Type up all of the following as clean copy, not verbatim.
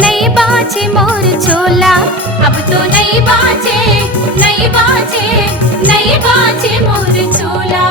नहीं बाचे मोर छोला, अब तो नहीं बाचे, नहीं बाचे, नहीं बाचे मोर छोला।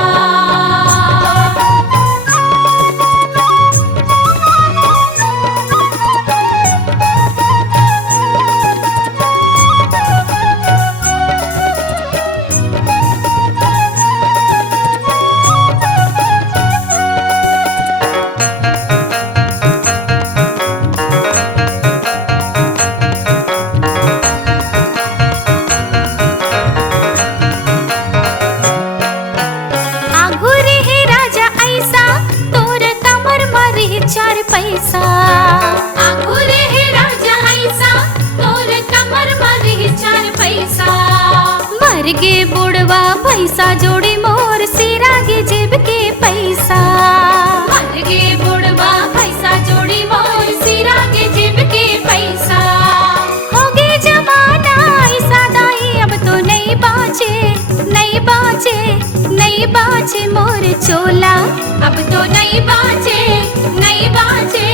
चार पैसा आगुरे है राजा ऐसा, तोर कमर मरी चार पैसा। मर गे बुढ़वा पैसा जोड़ी मोर सिरा गे जेब के पैसा। मर गे बुढ़वा पैसा जोड़ी मोर सिरा गे जेब के पैसा। हो गे जमाना ऐसा दाई, अब तो नहीं बाचे, नहीं बाचे, नहीं बाचे मोर चोला। अब तो नहीं बाचे, नहीं बाचे,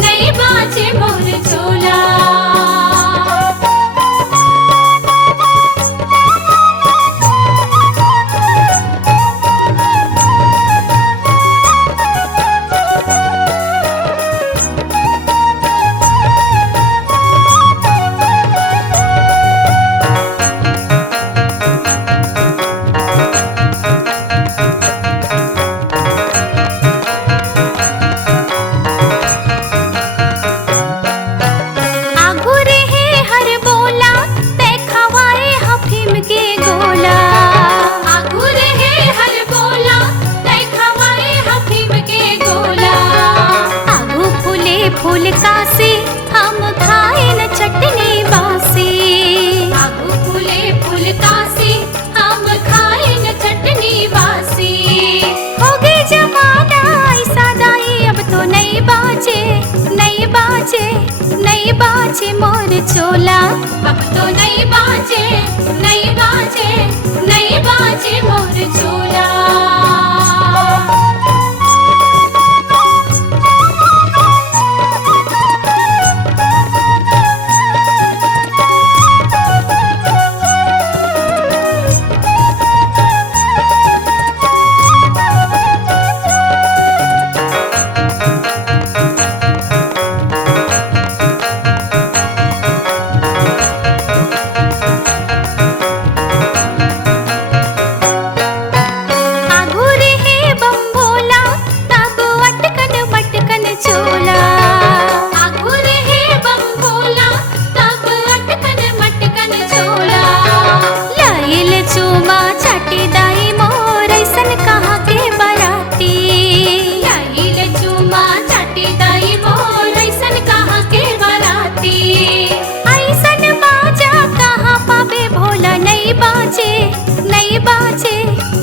नहीं बाचे मोर छोला। फूल कासी हम खाए न चटनी बासी। आगू फूले फूल कासी हम खाए न चटनी बासी। हो गए जमाना ऐसा दाई, अब तो नहीं बाचे, नहीं बाचे, नहीं बाचे मोर चोला। अब तो नहीं बाचे, नहीं बाचे, नहीं बाचे मोर चोला।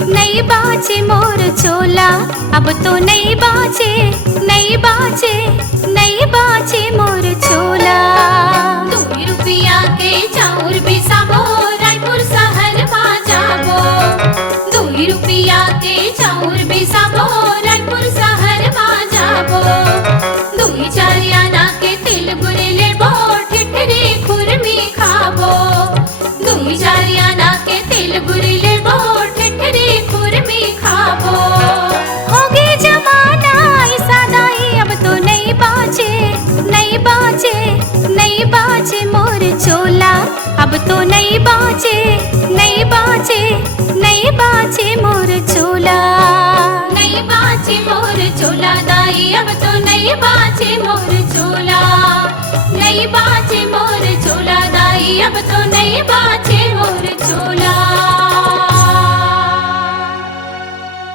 नहीं बाचे मोर चोला। अब तो नहीं बाचे, नहीं बाचे, नहीं बाचे मोर छोला। 2 रुपया के चाउर बेसाबो, रायपुर शहर मा जाबो। 2 रुपया के चाउर बेसाबो, रायपुर शहर मा जाबो। 2-4 आना के तिल गुड़ लेबो, ठिठरी खुरमी खाबो। 2-4 आना के तिल गुड़ लेबो। बाचे नहीं बाचे नहीं बाचे मोर चोला, नहीं बाचे मोर चोला दाई अब तो नहीं बाचे मोर चोला, नहीं बाचे मोर चोला दाई अब तो नहीं बाचे मोर चोला।